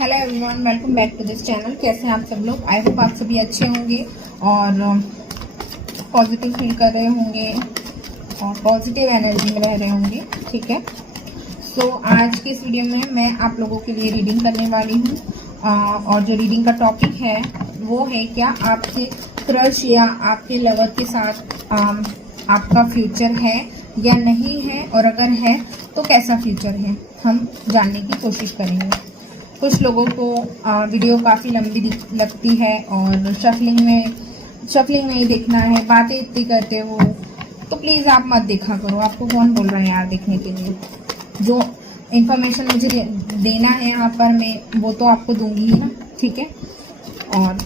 Hello everyone, welcome back to this channel. कैसे हैं आप सब लोग? आई होप आप सभी अच्छे होंगे और पॉजिटिव फील कर रहे होंगे और पॉजिटिव एनर्जी में रह रहे होंगे। ठीक है, सो आज के इस वीडियो में मैं आप लोगों के लिए रीडिंग करने वाली हूँ और जो रीडिंग का टॉपिक है वो है क्या आपके क्रश या आपके लवर के साथ आपका फ्यूचर है या नहीं है, और अगर है तो कैसा फ्यूचर है, हम जानने की कोशिश करेंगे। कुछ लोगों को वीडियो काफ़ी लंबी लगती है और शफलिंग में ही देखना है, बातें इतनी करते हो, तो प्लीज़ आप मत देखा करो। आपको कौन बोल रहा है यार देखने के लिए? जो इन्फॉर्मेशन मुझे देना है यहाँ पर मैं वो तो आपको दूंगी ही ना। ठीक है, और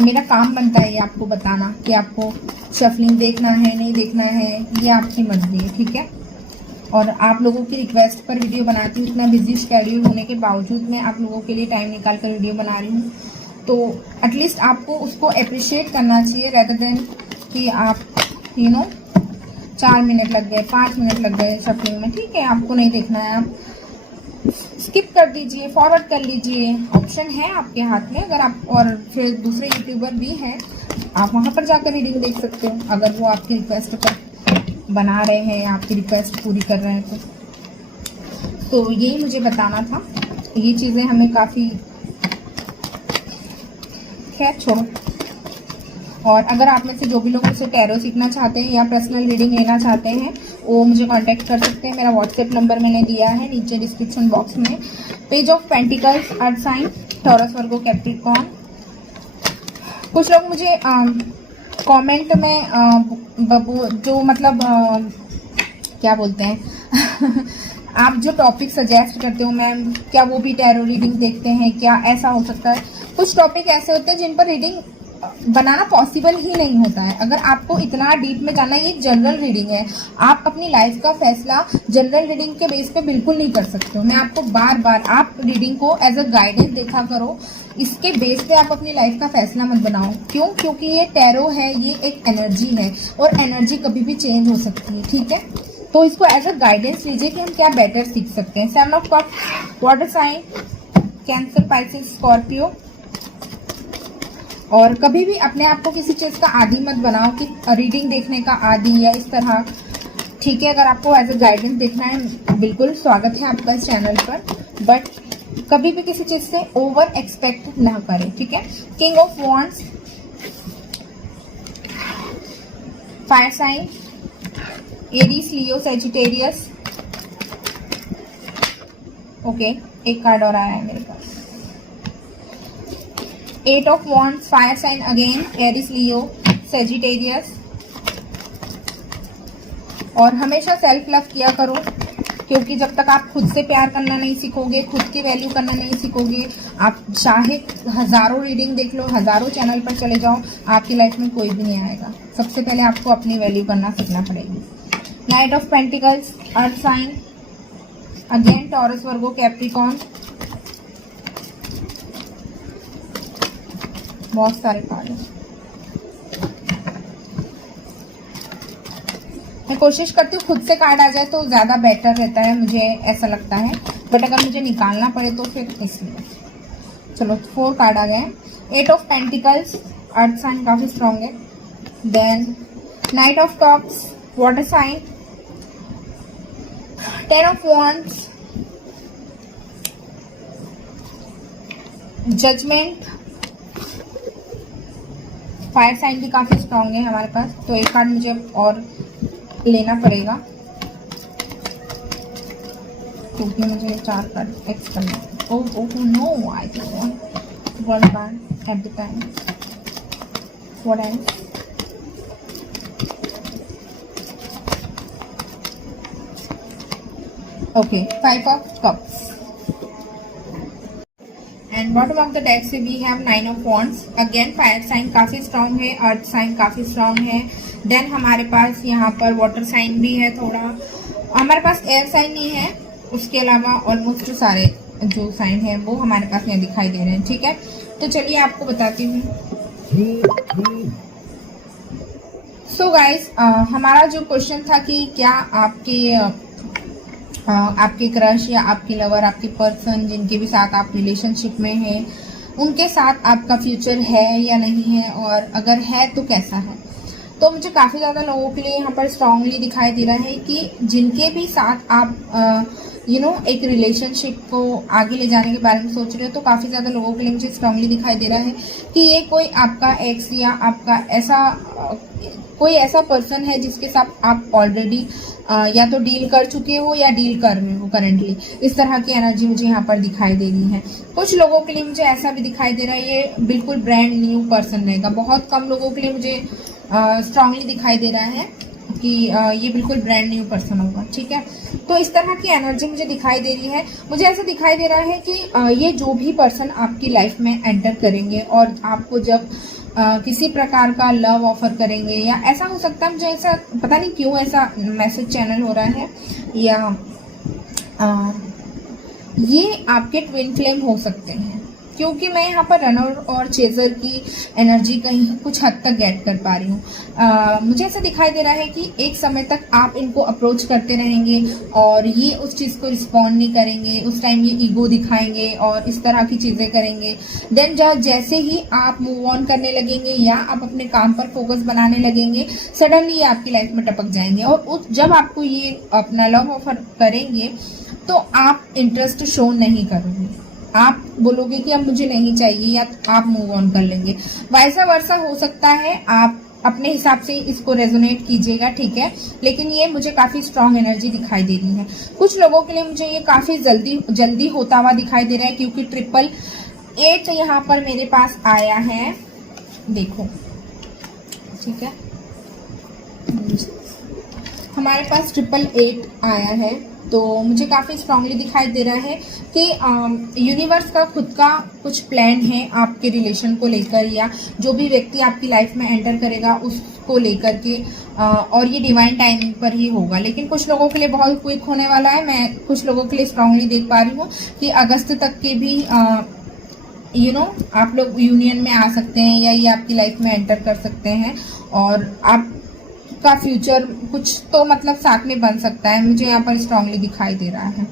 मेरा काम बनता है ये आपको बताना कि आपको शफलिंग देखना है नहीं देखना है, ये आपकी मर्जी है। ठीक है, और आप लोगों की रिक्वेस्ट पर वीडियो बनाती हूँ। इतना बिजी शेड्यूल होने के बावजूद मैं आप लोगों के लिए टाइम निकाल कर वीडियो बना रही हूँ, तो एटलीस्ट आपको उसको अप्रिशिएट करना चाहिए रेदर देन कि आप 4 मिनट लग गए, 5 मिनट लग गए शफलिंग में। ठीक है, आपको नहीं देखना है, आप स्किप कर दीजिए, फॉरवर्ड कर लीजिए, ऑप्शन है आपके हाथ में। अगर आप और फिर दूसरे यूट्यूबर भी हैं, आप वहाँ पर जाकर रीडिंग देख सकते हो अगर वो आपकी रिक्वेस्ट पर बना रहे हैं, आपकी रिक्वेस्ट पूरी कर रहे हैं तो यही मुझे बताना था। ये चीज़ें हमें काफ़ी, खैर छोड़ो। और अगर आप में से जो भी लोग मुझसे टैरो सीखना चाहते हैं या पर्सनल रीडिंग लेना चाहते हैं वो मुझे कांटेक्ट कर सकते हैं। मेरा व्हाट्सएप नंबर मैंने दिया है नीचे डिस्क्रिप्शन बॉक्स में। Page of pentacles, earth sign, Taurus, Virgo, Capricorn. कुछ लोग मुझे कमेंट में जो मतलब क्या बोलते हैं आप जो टॉपिक सजेस्ट करते हो मैम, क्या वो भी टैरो रीडिंग देखते हैं क्या? ऐसा हो सकता है। कुछ टॉपिक ऐसे होते हैं जिन पर रीडिंग बनाना पॉसिबल ही नहीं होता है। अगर आपको इतना डीप में जाना, ये जनरल रीडिंग है, आप अपनी लाइफ का फैसला जनरल रीडिंग के बेस पे बिल्कुल नहीं कर सकते हो। मैं आपको बार बार, आप रीडिंग को एज अ गाइडेंस देखा करो, इसके बेस पे आप अपनी लाइफ का फैसला मत बनाओ। क्यों? क्योंकि ये टैरो है, ये एक एनर्जी है और एनर्जी कभी भी चेंज हो सकती है। ठीक है, तो इसको एज अ गाइडेंस लीजिए कि हम क्या बेटर सीख सकते हैं। 7 of cups, water sign, Cancer, Pisces, Scorpio. और कभी भी अपने आप को किसी चीज़ का आदी मत बनाओ कि रीडिंग देखने का आदी या इस तरह। ठीक है, अगर आपको एज अ गाइडेंस देखना है बिल्कुल स्वागत है आपका इस चैनल पर, बट कभी भी किसी चीज़ से ओवर एक्सपेक्ट ना करें। ठीक है, king of wands, fire sign, Aries, Leo, Sagittarius. Okay, एक कार्ड और आया है मेरे पास। 8 of wands, fire sign again, Aries, Leo, Sagittarius. और हमेशा सेल्फ लव किया करो, क्योंकि जब तक आप खुद से प्यार करना नहीं सीखोगे, खुद की वैल्यू करना नहीं सीखोगे, आप चाहे हज़ारों रीडिंग देख लो, हज़ारों चैनल पर चले जाओ, आपकी लाइफ में कोई भी नहीं आएगा। सबसे पहले आपको अपनी वैल्यू करना सीखना पड़ेगी। Knight of pentacles, earth sign again, Taurus, Virgo, Capricorn. बहुत सारे कार्ड हैं। मैं कोशिश करती हूँ खुद से कार्ड आ जाए तो ज़्यादा बेटर रहता है, मुझे ऐसा लगता है, बट अगर मुझे निकालना पड़े तो फिर इसलिए। चलो 4 कार्ड आ गए। 8 ऑफ पेंटिकल्स, अर्थ साइन काफ़ी स्ट्रांग है। Then knight of cups, water sign, 10 of wands, judgement, fire sign भी काफ़ी स्ट्रांग है हमारे पास, तो एक कार्ड मुझे और लेना पड़ेगा क्योंकि मुझे 4 कार्ड एक्स करना है। Oh no, I just want 1 card at the time. What else? Okay, 5 of cups and bottom of the deck से भी have 9 of wands. Again fire sign काफ़ी स्ट्रांग है, अर्थ साइन काफ़ी स्ट्रांग है। देन हमारे पास यहाँ पर वाटर साइन भी है थोड़ा, हमारे पास एयर साइन नहीं है, उसके अलावा ऑलमोस्ट सारे जो साइन है वो हमारे पास यहाँ दिखाई दे रहे हैं। ठीक है, तो चलिए आपको बताती हूँ। सो गाइस, हमारा जो क्वेश्चन था कि क्या आपके आपके क्रश या आपके लवर, आपके पर्सन जिनके भी साथ आप रिलेशनशिप में हैं, उनके साथ आपका फ्यूचर है या नहीं है, और अगर है तो कैसा है। तो मुझे काफ़ी ज़्यादा लोगों के लिए यहाँ पर स्ट्रांगली दिखाई दे रहा है कि जिनके भी साथ आप एक रिलेशनशिप को आगे ले जाने के बारे में सोच रहे हो, तो काफ़ी ज़्यादा लोगों के लिए मुझे स्ट्रांगली दिखाई दे रहा है कि ये कोई आपका एक्स या आपका कोई ऐसा पर्सन है जिसके साथ आप ऑलरेडी या तो डील कर चुके हो या डील कर रहे हो करंटली। इस तरह की एनर्जी मुझे यहाँ पर दिखाई दे रही है। कुछ लोगों के लिए मुझे ऐसा भी दिखाई दे रहा है ये बिल्कुल ब्रांड न्यू पर्सन रहेगा। बहुत कम लोगों के लिए मुझे स्ट्रांगली दिखाई दे रहा है कि ये बिल्कुल ब्रांड न्यू पर्सन होगा, ठीक है। तो इस तरह की एनर्जी मुझे दिखाई दे रही है। मुझे ऐसा दिखाई दे रहा है कि ये जो भी पर्सन आपकी लाइफ में एंटर करेंगे और आपको जब किसी प्रकार का लव ऑफर करेंगे, या ऐसा हो सकता है, मुझे ऐसा पता नहीं क्यों ऐसा मैसेज चैनल हो रहा है, या ये आपके ट्विन फ्लेम हो सकते हैं, क्योंकि मैं यहाँ पर रनर और चेजर की एनर्जी कहीं कुछ हद तक गेट कर पा रही हूँ। मुझे ऐसा दिखाई दे रहा है कि एक समय तक आप इनको अप्रोच करते रहेंगे और ये उस चीज़ को रिस्पॉन्ड नहीं करेंगे, उस टाइम ये ईगो दिखाएंगे और इस तरह की चीज़ें करेंगे। देन जैसे ही आप मूव ऑन करने लगेंगे या आप अपने काम पर फोकस बनाने लगेंगे, सडनली ये आपकी लाइफ में टपक जाएंगे, और जब आपको ये अपना लव ऑफर करेंगे तो आप इंटरेस्ट शो नहीं करोगे, आप बोलोगे कि अब मुझे नहीं चाहिए, या आप मूव ऑन कर लेंगे। वैसा वर्षा हो सकता है, आप अपने हिसाब से इसको रेजोनेट कीजिएगा, ठीक है। लेकिन ये मुझे काफ़ी स्ट्रांग एनर्जी दिखाई दे रही है। कुछ लोगों के लिए मुझे ये काफ़ी जल्दी होता हुआ दिखाई दे रहा है, क्योंकि 888 यहाँ पर मेरे पास आया है, देखो, ठीक है। हमारे पास 888 आया है, तो मुझे काफ़ी स्ट्रांगली दिखाई दे रहा है कि यूनिवर्स का खुद का कुछ प्लान है आपके रिलेशन को लेकर, या जो भी व्यक्ति आपकी लाइफ में एंटर करेगा उसको लेकर के, और ये डिवाइन टाइमिंग पर ही होगा। लेकिन कुछ लोगों के लिए बहुत क्विक होने वाला है। मैं कुछ लोगों के लिए स्ट्रांगली देख पा रही हूँ कि अगस्त तक के भी आप लोग यूनियन में आ सकते हैं, या ये आपकी लाइफ में एंटर कर सकते हैं, और आप का फ्यूचर कुछ तो मतलब साथ में बन सकता है। मुझे यहाँ पर स्ट्रांगली दिखाई दे रहा है।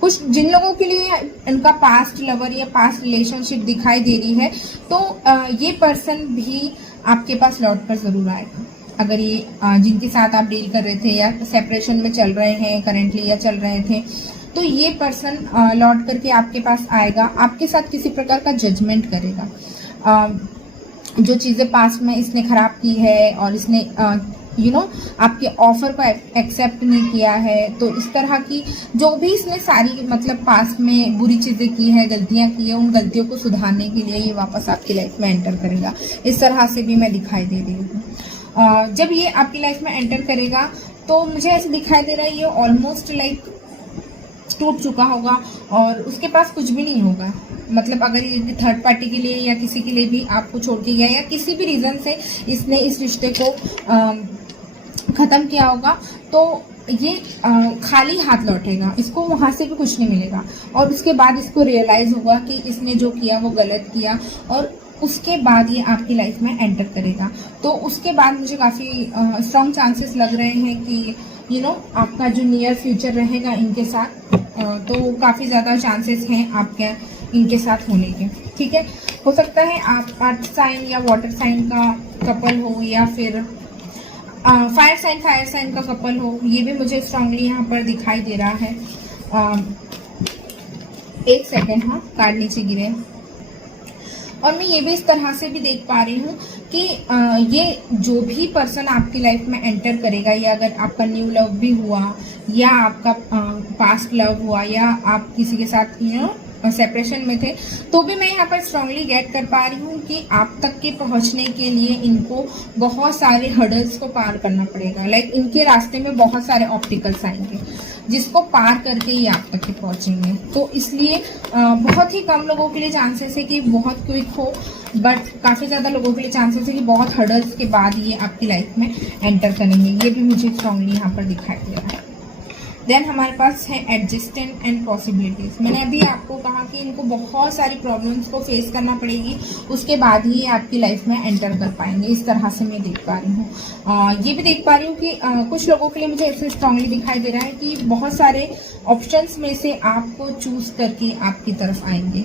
कुछ जिन लोगों के लिए इनका पास्ट लवर या पास्ट रिलेशनशिप दिखाई दे रही है, तो ये पर्सन भी आपके पास लौट कर जरूर आएगा। अगर ये जिनके साथ आप डील कर रहे थे या सेपरेशन में चल रहे हैं करेंटली या चल रहे थे, तो ये पर्सन लौट करके आपके पास आएगा, आपके साथ किसी प्रकार का जजमेंट करेगा। जो चीज़ें पास्ट में इसने खराब की है और इसने आपके ऑफर को एक्सेप्ट नहीं किया है, तो इस तरह की जो भी इसने सारी मतलब पास्ट में बुरी चीज़ें की है, गलतियां की है, उन गलतियों को सुधारने के लिए ये वापस आपकी लाइफ में एंटर करेगा। इस तरह से भी मैं दिखाई दे रही हूँ। जब ये आपकी लाइफ में एंटर करेगा तो मुझे ऐसे दिखाई दे रहा है ये ऑलमोस्ट लाइक टूट चुका होगा और उसके पास कुछ भी नहीं होगा। मतलब अगर ये थर्ड पार्टी के लिए या किसी के लिए भी आपको छोड़ के गया, या किसी भी रीज़न से इसने इस रिश्ते को ख़त्म किया होगा, तो ये खाली हाथ लौटेगा, इसको वहाँ से भी कुछ नहीं मिलेगा। और उसके बाद इसको रियलाइज़ होगा कि इसने जो किया वो गलत किया, और उसके बाद ये आपकी लाइफ में एंटर करेगा। तो उसके बाद मुझे काफ़ी स्ट्रॉन्ग चांसेस लग रहे हैं कि आपका जो नियर फ्यूचर रहेगा इनके साथ, तो काफ़ी ज़्यादा चांसेस हैं आपके इनके साथ होने के, ठीक है। हो सकता है आप अर्थ साइन या वाटर साइन का कपल हो, या फिर फायर साइन का कपल हो। ये भी मुझे स्ट्रांगली यहाँ पर दिखाई दे रहा है। एक सेकेंड, हाँ, कार्ड नीचे गिरे। और मैं ये भी इस तरह से भी देख पा रही हूँ कि ये जो भी पर्सन आपकी लाइफ में एंटर करेगा, या अगर आपका न्यू लव भी हुआ, या आपका पास्ट लव हुआ, या आप किसी के साथ सेपरेशन में थे, तो भी मैं यहाँ पर स्ट्रांगली गेट कर पा रही हूँ कि आप तक के पहुँचने के लिए इनको बहुत सारे हर्डल्स को पार करना पड़ेगा। लाइक इनके रास्ते में बहुत सारे ऑब्स्टिकल्स आएंगे जिसको पार करके ही आप तक के पहुँचेंगे। तो इसलिए बहुत ही कम लोगों के लिए चांसेस है कि बहुत क्विक हो, बट काफ़ी ज़्यादा लोगों के लिए चांसेस है कि बहुत हर्डल्स के बाद ये आपकी लाइफ में एंटर करेंगे। ये भी मुझे स्ट्रांगली यहाँ पर दिखाई दे रहा है। देन हमारे पास है एडजस्टेंट एंड पॉसिबिलिटीज। मैंने अभी आपको कहा कि इनको बहुत सारी प्रॉब्लम्स को फेस करना पड़ेगी, उसके बाद ही ये आपकी लाइफ में एंटर कर पाएंगे। इस तरह से मैं देख पा रही हूँ। ये भी देख पा रही हूँ कि कुछ लोगों के लिए मुझे ऐसे स्ट्रांगली दिखाई दे रहा है कि बहुत सारे ऑप्शंस में से आपको चूज करके आपकी तरफ आएंगे,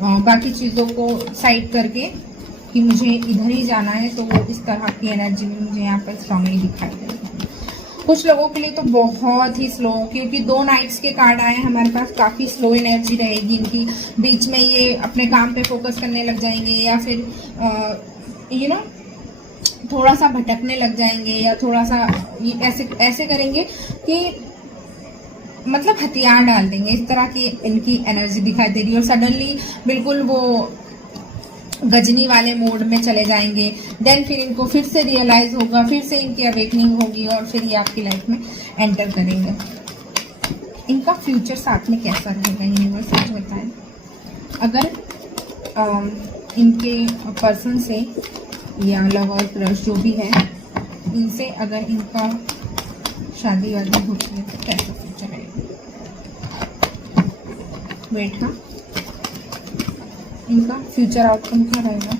बाकी चीज़ों को साइड करके कि मुझे इधर ही जाना है। तो वो इस तरह की एनर्जी में मुझे यहाँ पर स्ट्रांगली दिखाई दे रही है। कुछ लोगों के लिए तो बहुत ही स्लो, क्योंकि 2 नाइट्स के कार्ड आए हमारे पास, काफ़ी स्लो एनर्जी रहेगी इनकी। बीच में ये अपने काम पे फोकस करने लग जाएंगे, या फिर थोड़ा सा भटकने लग जाएंगे, या थोड़ा सा ऐसे करेंगे कि मतलब हथियार डाल देंगे। इस तरह की इनकी एनर्जी दिखाई दे रही है। और सडनली बिल्कुल वो गजनी वाले मोड में चले जाएंगे। देन फिर इनको फिर से रियलाइज होगा, फिर से इनकी अवेकनिंग होगी, और फिर ये आपकी लाइफ में एंटर करेंगे। इनका फ्यूचर साथ में कैसा रहेगा, यूनिवर्स मुझे बताएं। अगर इनके पर्सन से या लवर क्रश जो भी है, इनसे अगर इनका शादी वादी होती है तो कैसा फ्यूचर रहेगा। वेट, हाँ, इनका फ्यूचर आउटकम क्या रहेगा।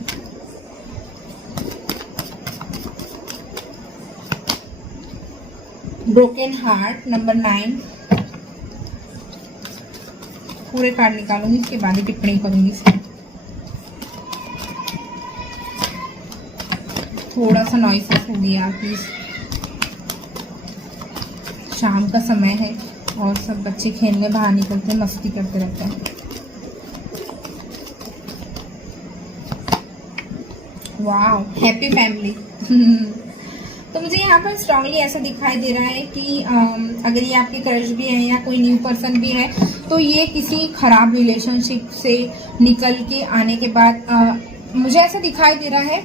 Broken heart number 9। पूरे कार्ड निकालूंगी, इसके बाद ही टिप्पणी करूंगी इसमें। थोड़ा सा नॉइसेस हो गया प्लीज, शाम का समय है और सब बच्चे खेलने बाहर निकलते हैं, मस्ती करते रहते हैं। वाह, हैप्पी फैमिली। तो मुझे यहाँ पर स्ट्रांगली ऐसा दिखाई दे रहा है कि अगर ये आपके क्रश भी है या कोई न्यू पर्सन भी है, तो ये किसी खराब रिलेशनशिप से निकल के आने के बाद मुझे ऐसा दिखाई दे रहा है।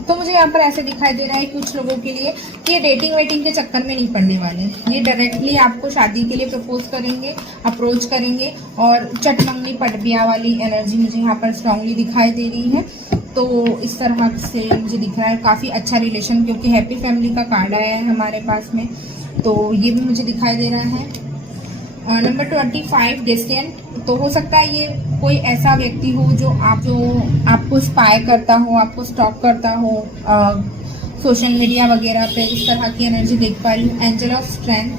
तो मुझे यहाँ पर ऐसे दिखाई दे रहा है कुछ लोगों के लिए कि ये डेटिंग वेटिंग के चक्कर में नहीं पड़ने वाले। ये डायरेक्टली आपको शादी के लिए प्रपोज करेंगे, अप्रोच करेंगे, और चटमंगनी पटबिया वाली एनर्जी मुझे यहाँ पर स्ट्रांगली दिखाई दे रही है। तो इस तरह से मुझे दिख रहा है काफ़ी अच्छा रिलेशन, क्योंकि हैप्पी फैमिली का कार्ड आया है हमारे पास में, तो ये भी मुझे दिखाई दे रहा है। Number 25 distant. तो हो सकता है ये कोई ऐसा व्यक्ति हो जो आपको स्पाई करता हो, आपको स्टॉक करता हो सोशल मीडिया वगैरह पे। इस तरह की एनर्जी देख पा रही हूँ। एंजल ऑफ स्ट्रेंथ,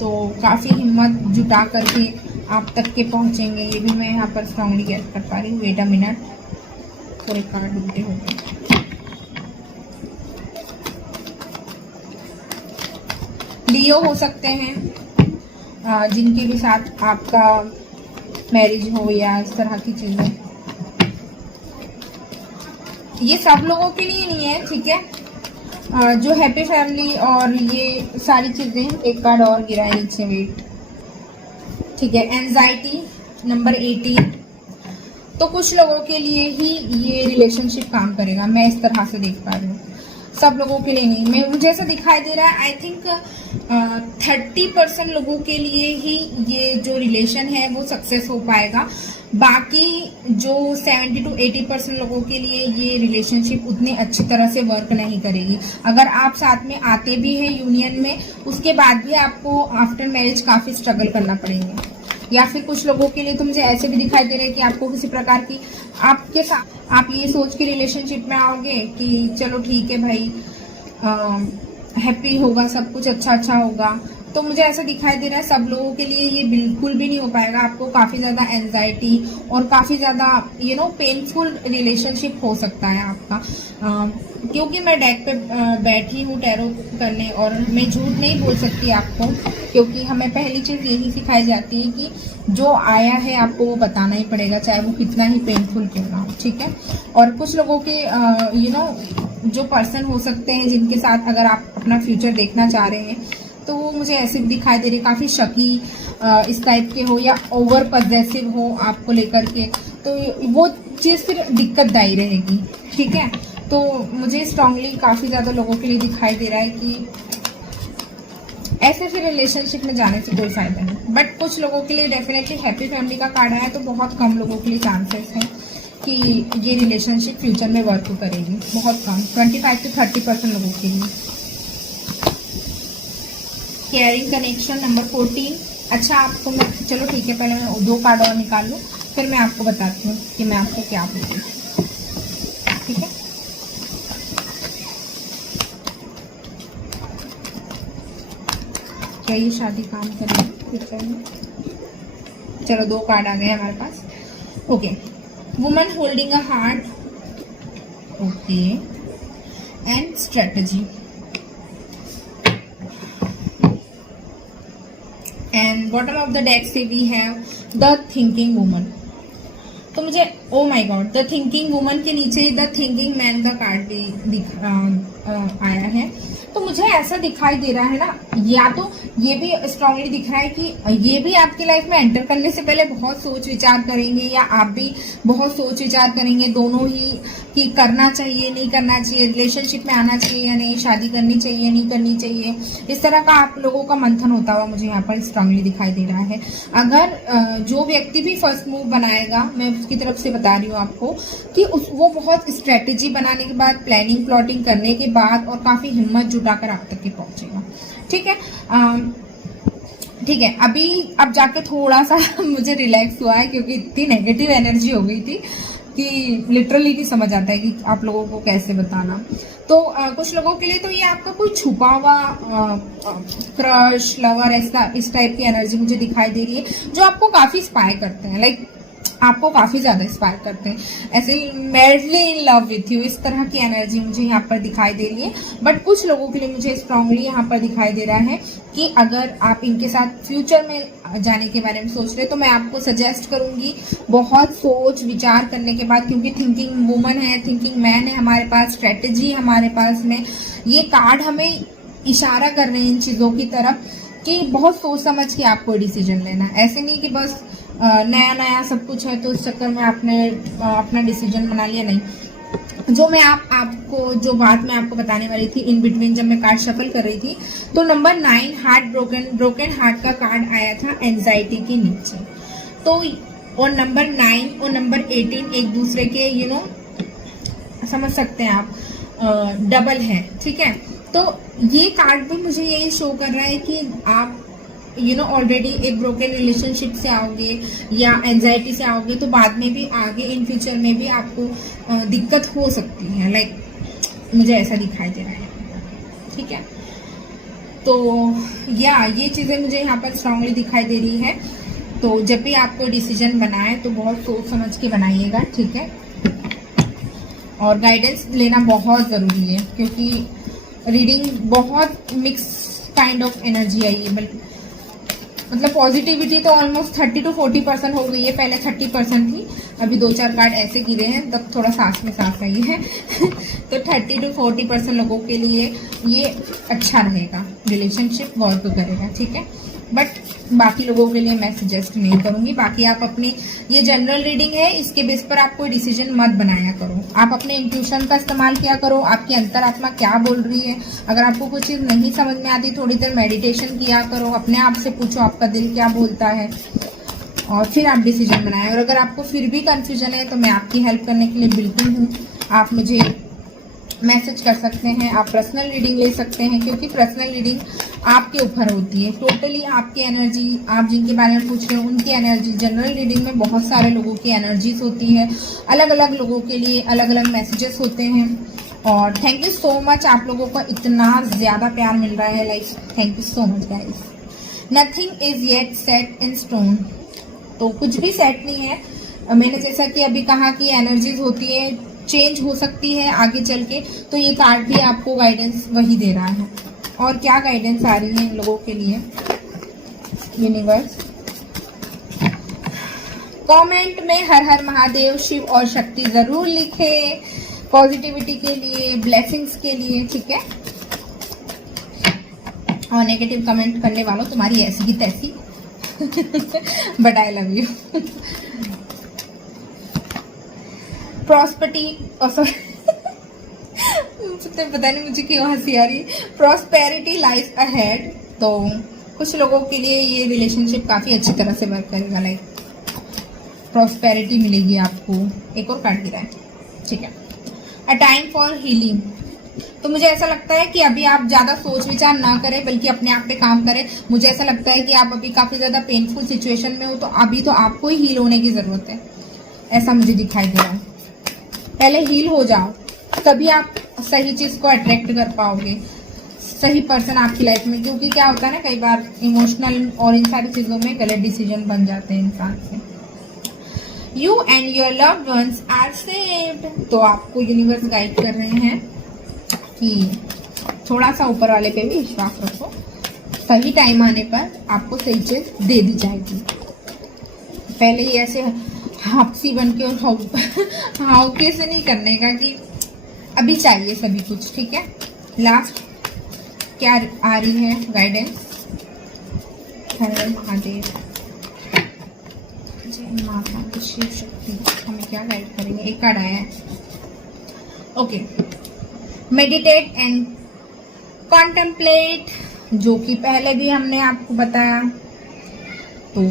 तो काफ़ी हिम्मत जुटा करके आप तक के पहुँचेंगे, ये भी मैं यहाँ पर स्ट्रांगली गेट कर पा रही हूँ। वेट अ मिनट, थोड़े कार्ड उल्टे हो गए। लियो हो सकते हैं, जिनके भी साथ आपका मैरिज हो या इस तरह की चीज़ें। ये सब लोगों के लिए नहीं है, ठीक है। जो हैप्पी फैमिली और ये सारी चीज़ें। एक कार्ड और गिरा है नीचे, वेट, ठीक है। Anxiety number 18। तो कुछ लोगों के लिए ही ये रिलेशनशिप काम करेगा, मैं इस तरह से देख पा रही हूँ। सब लोगों के लिए नहीं, मुझे ऐसा दिखाई दे रहा है। आई थिंक 30% लोगों के लिए ही ये जो रिलेशन है वो सक्सेस हो पाएगा। बाकी जो 70 to 80% लोगों के लिए ये रिलेशनशिप उतनी अच्छी तरह से वर्क नहीं करेगी। अगर आप साथ में आते भी हैं यूनियन में, उसके बाद भी आपको आफ्टर मैरिज काफ़ी स्ट्रगल करना पड़ेगा। या फिर कुछ लोगों के लिए तो मुझे ऐसे भी दिखाई दे रहा है कि आपको किसी प्रकार की आपके साथ आप ये सोच के रिलेशनशिप में आओगे कि चलो ठीक है भाई, हैप्पी होगा, सब कुछ अच्छा होगा। तो मुझे ऐसा दिखाई दे रहा है सब लोगों के लिए ये बिल्कुल भी नहीं हो पाएगा। आपको काफ़ी ज़्यादा एंजाइटी और काफ़ी ज़्यादा पेनफुल रिलेशनशिप हो सकता है आपका। क्योंकि मैं डेक पे बैठी हूँ टैरो करने, और मैं झूठ नहीं बोल सकती आपको, क्योंकि हमें पहली चीज़ यही सिखाई जाती है कि जो आया है आपको वो बताना ही पड़ेगा, चाहे वो कितना ही पेनफुल क्यों ना हो, ठीक है। और कुछ लोगों के जो पर्सन हो सकते हैं जिनके साथ अगर आप अपना फ्यूचर देखना चाह रहे हैं, तो वो मुझे ऐसे भी दिखाई दे रहे, काफ़ी शकी इस टाइप के हो या ओवर पॉजेसिव हो आपको लेकर के, तो वो चीज़ फिर दिक्कतदायी रहेगी, ठीक है। तो मुझे स्ट्रांगली काफ़ी ज़्यादा लोगों के लिए दिखाई दे रहा है कि ऐसे फिर रिलेशनशिप में जाने से कोई फायदा नहीं। बट कुछ लोगों के लिए डेफिनेटली हैप्पी फैमिली का कार्ड आया, तो बहुत कम लोगों के लिए चांसेस हैं कि ये रिलेशनशिप फ्यूचर में वर्क करेगी, बहुत कम, 25 से 30% लोगों के लिए। Caring connection number 14। अच्छा आपको मैं, चलो ठीक है, पहले मैं 2 कार्ड और निकाल लूँ, फिर मैं आपको बताती हूँ कि मैं आपको क्या बोलूँ। ठीक है, क्या ये शादी काम करेगी फ्यूचर में? चलो 2 कार्ड आ गए हमारे पास। Okay, woman holding a heart, okay, and strategy, and bottom of the deck से we have the thinking woman. तो मुझे oh my god, the thinking woman के नीचे द थिंकिंग मैन का कार्ड भी आया है। तो मुझे ऐसा दिखाई दे रहा है ना, या तो ये भी स्ट्रांगली दिख रहा है कि ये भी आपकी लाइफ में एंटर करने से पहले बहुत सोच विचार करेंगे, या आप भी बहुत सोच विचार करेंगे, दोनों ही, कि करना चाहिए नहीं करना चाहिए, रिलेशनशिप में आना चाहिए या नहीं, शादी करनी चाहिए नहीं करनी चाहिए। इस तरह का आप लोगों का मंथन होता हुआ मुझे यहाँ पर स्ट्रांगली दिखाई दे रहा है। अगर जो व्यक्ति भी फर्स्ट मूव बनाएगा, मैं उसकी तरफ से बता रही हूँ आपको कि वो बहुत स्ट्रेटेजी बनाने के बाद, प्लानिंग प्लॉटिंग करने के बाद और काफी हिम्मत जुटाकर आप तक के पहुंचेगा। ठीक है, ठीक है, अभी अब जाके थोड़ा सा मुझे रिलैक्स हुआ है, क्योंकि इतनी नेगेटिव एनर्जी हो गई थी कि लिटरली नहीं समझ आता है कि आप लोगों को कैसे बताना। तो कुछ लोगों के लिए तो ये आपका कोई छुपा हुआ क्रश, लवर, ऐसा इस टाइप की एनर्जी मुझे दिखाई दे रही है, जो आपको काफी इंस्पायर करते हैं, लाइक आपको काफी ज्यादा इंस्पायर करते हैं, ऐसे madly in love with you, इस तरह की एनर्जी मुझे यहाँ पर दिखाई दे रही है। बट कुछ लोगों के लिए मुझे स्ट्रांगली यहाँ पर दिखाई दे रहा है कि अगर आप इनके साथ फ्यूचर में जाने के बारे में सोच रहे, तो मैं आपको सजेस्ट करूंगी बहुत सोच विचार करने के बाद, क्योंकि थिंकिंग वुमन है, थिंकिंग मैन है हमारे पास, स्ट्रेटेजी हमारे पास में, ये कार्ड हमें इशारा कर रहे हैं इन चीजों की तरफ कि बहुत सोच समझ के आपको डिसीजन लेना है। ऐसे नहीं कि बस नया नया सब कुछ है तो उस चक्कर में आपने अपना डिसीजन बना लिया, नहीं। जो मैं आपको जो बात मैं आपको बताने वाली थी इन बिटवीन, जब मैं कार्ड शफल कर रही थी, तो नंबर 9 हार्ट ब्रोकन हार्ट का कार्ड आया था एंजाइटी के नीचे। तो और नंबर 9 और नंबर 18 एक दूसरे के समझ सकते हैं आप, डबल है। ठीक है, तो ये कार्ड भी मुझे यही शो कर रहा है कि आप ऑलरेडी एक ब्रोकन रिलेशनशिप से आओगे या एंजाइटी से आओगे, तो बाद में भी आगे इन फ्यूचर में भी आपको दिक्कत हो सकती है, लाइक मुझे ऐसा दिखाई दे रहा है। ठीक है, तो ये चीज़ें मुझे यहाँ पर स्ट्रांगली दिखाई दे रही है। तो जब भी आपको डिसीजन बनाए तो बहुत सोच समझ के बनाइएगा। ठीक है, और गाइडेंस लेना बहुत ज़रूरी है, क्योंकि रीडिंग बहुत मिक्स काइंड ऑफ एनर्जी आई है, मतलब पॉजिटिविटी तो ऑलमोस्ट 30 to 40% हो गई है, पहले 30% थी, अभी 2-4 कार्ड ऐसे गिरे हैं तब थोड़ा सांस में सांस आई है तो 30 to 40% लोगों के लिए ये अच्छा रहेगा, रिलेशनशिप वर्क करेगा। ठीक है, बट बाकी लोगों के लिए मैं सजेस्ट नहीं करूंगी। बाकी आप अपनी, ये जनरल रीडिंग है, इसके बेस पर आप कोई डिसीजन मत बनाया करो, आप अपने इंट्यूशन का इस्तेमाल किया करो, आपकी अंतरात्मा क्या बोल रही है। अगर आपको कुछ चीज़ नहीं समझ में आती, थोड़ी देर मेडिटेशन किया करो, अपने आप से पूछो आपका दिल क्या बोलता है, और फिर आप डिसीजन बनाएं। और अगर आपको फिर भी कंफ्यूजन है तो मैं आपकी हेल्प करने के लिए बिल्कुल हूँ, आप मुझे मैसेज कर सकते हैं, आप पर्सनल रीडिंग ले सकते हैं, क्योंकि पर्सनल रीडिंग आपके ऊपर होती है, टोटली आपकी एनर्जी, आप जिनके बारे में पूछ रहे हो उनकी एनर्जी। जनरल रीडिंग में बहुत सारे लोगों की एनर्जीज होती है, अलग अलग लोगों के लिए अलग अलग मैसेजेस होते हैं। और थैंक यू सो मच, आप लोगों का इतना ज़्यादा प्यार मिल रहा है, like thank you so much guys. Nothing is yet set in stone, तो कुछ भी सेट नहीं है। मैंने जैसा कि अभी कहा कि एनर्जीज होती है, चेंज हो सकती है आगे चल के, तो ये कार्ड भी आपको गाइडेंस वही दे रहा है। और क्या गाइडेंस आ रही है इन लोगों के लिए यूनिवर्स? कमेंट में हर हर महादेव, शिव और शक्ति जरूर लिखे, पॉजिटिविटी के लिए, ब्लेसिंग्स के लिए। ठीक है, और नेगेटिव कमेंट करने वालों, तुम्हारी ऐसी की तैसी but I love you. Prosperity, sorry पता नहीं मुझे क्यों हंसी आ रही है। प्रॉस्पेरिटी लाइज अहेड, तो कुछ लोगों के लिए ये रिलेशनशिप काफी अच्छी तरह से वर्क करेगा, लाइक प्रॉस्पेरिटी मिलेगी आपको। एक और कार्ड गिरा है। ठीक है, अ टाइम फॉर हीलिंग, तो मुझे ऐसा लगता है कि अभी आप ज्यादा सोच विचार ना करें, बल्कि अपने आप पे काम करें। मुझे ऐसा लगता है कि आप अभी काफी ज्यादा पेनफुल सिचुएशन में हो, तो अभी तो आपको ही हील होने की जरूरत है, ऐसा मुझे दिखाई दे रहा है। पहले हील हो जाओ, तभी आप सही चीज को अट्रैक्ट कर पाओगे, सही पर्सन आपकी लाइफ में। क्योंकि क्या होता है ना, कई बार इमोशनल और इन सारी चीजों में गलत डिसीजन बन जाते हैं इंसान से। You and your loved ones are saved। तो आपको यूनिवर्स गाइड कर रहे हैं कि थोड़ा सा ऊपर वाले पे भी विश्वास रखो, सही टाइम आने पर आपको सही चीज दे दी जाएगी। पहले ही ऐसे हापसी बन के और हाउके से नहीं करने का कि अभी चाहिए सभी कुछ, ठीक है। लास्ट क्या आ रही है गाइडेंस? हर महादेव, जय माता की शिव शक्ति, हमें क्या गाइड करेंगे? एक कार्ड आया है, ओके। मेडिटेट एंड कॉन्टेम्पलेट, जो कि पहले भी हमने आपको बताया। तो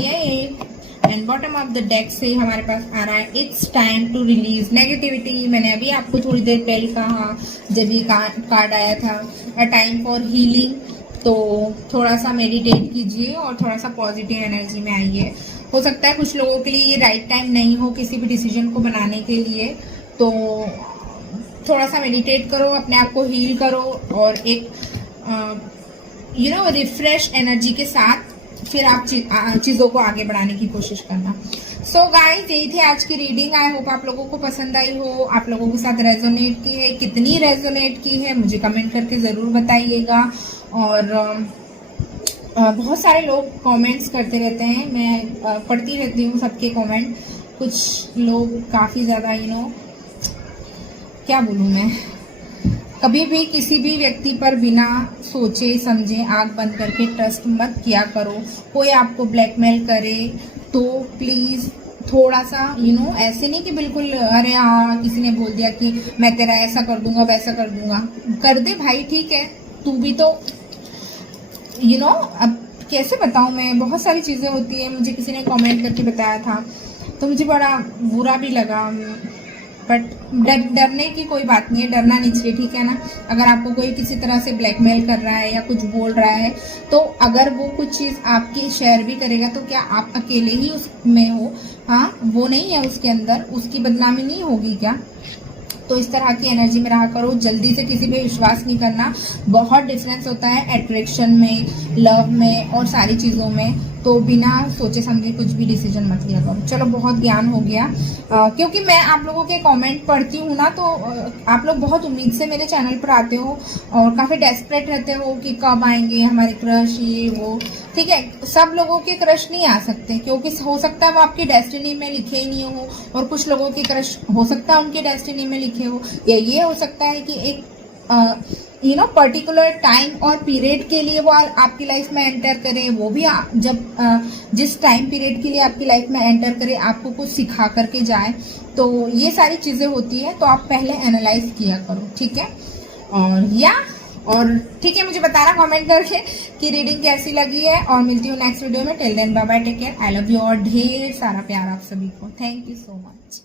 ये and bottom of the deck से हमारे पास आ रहा है it's time to release negativity. मैंने अभी आपको थोड़ी देर पहले कहा जब ये कार्ड आया था, अ टाइम फॉर हीलिंग। तो थोड़ा सा मेडिटेट कीजिए और थोड़ा सा पॉजिटिव एनर्जी में आइए। हो सकता है कुछ लोगों के लिए ये राइट टाइम नहीं हो किसी भी डिसीजन को बनाने के लिए, तो थोड़ा सा मेडिटेट करो, अपने आप को हील करो और एक रिफ्रेश एनर्जी के साथ फिर आप चीज़ों को आगे बढ़ाने की कोशिश करना। सो गाइस, यही थी आज की रीडिंग। आई होप आप लोगों को पसंद आई हो, आप लोगों के साथ रेजोनेट की है, कितनी रेजोनेट की है मुझे कमेंट करके ज़रूर बताइएगा। और बहुत सारे लोग कमेंट्स करते रहते हैं, मैं पढ़ती रहती हूँ सबके कमेंट। कुछ लोग काफ़ी ज़्यादा क्या बोलूँ मैं, कभी भी किसी भी व्यक्ति पर बिना सोचे समझे आंख बंद करके ट्रस्ट मत किया करो। कोई आपको ब्लैकमेल करे तो प्लीज़ थोड़ा सा ऐसे नहीं कि बिल्कुल अरे हाँ किसी ने बोल दिया कि मैं तेरा ऐसा कर दूंगा वैसा कर दूंगा, कर दे भाई, ठीक है, तू भी तो अब कैसे बताऊँ मैं, बहुत सारी चीज़ें होती है। मुझे किसी ने कमेंट करके बताया था तो मुझे बड़ा बुरा भी लगा, बट डरने की कोई बात नहीं है, डरना नहीं चाहिए, ठीक है ना। अगर आपको कोई किसी तरह से ब्लैकमेल कर रहा है या कुछ बोल रहा है, तो अगर वो कुछ चीज़ आपकी शेयर भी करेगा तो क्या आप अकेले ही उसमें हो? हाँ, वो नहीं है उसके अंदर, उसकी बदनामी नहीं होगी क्या? तो इस तरह की एनर्जी में रहा करो। जल्दी से किसी पे विश्वास नहीं करना, बहुत डिफरेंस होता है अट्रैक्शन में, लव में और सारी चीज़ों में। तो बिना सोचे समझे कुछ भी डिसीजन मत लिया करो। चलो, बहुत ज्ञान हो गया। क्योंकि मैं आप लोगों के कमेंट पढ़ती हूँ ना, तो आप लोग बहुत उम्मीद से मेरे चैनल पर आते हो और काफ़ी डेस्परेट रहते हो कि कब आएंगे हमारे क्रश, ये वो, ठीक है। सब लोगों के क्रश नहीं आ सकते, क्योंकि हो सकता है वो आपकी डेस्टिनी में लिखे ही नहीं हो, और कुछ लोगों के क्रश हो सकता है उनके डेस्टिनी में लिखे हो, या ये हो सकता है कि एक पर्टिकुलर टाइम और पीरियड के लिए वो आपकी लाइफ में एंटर करे। वो भी आप जब जिस टाइम पीरियड के लिए आपकी लाइफ में एंटर करे आपको कुछ सिखा करके जाए। तो ये सारी चीज़ें होती है, तो आप पहले एनालाइज किया करो, ठीक है। और ठीक है, मुझे बताना कमेंट करके कि रीडिंग कैसी लगी है, और मिलती हूँ नेक्स्ट वीडियो में। Till then bye bye, take care, I love you और ढेर सारा प्यार आप सभी को। Thank you so much.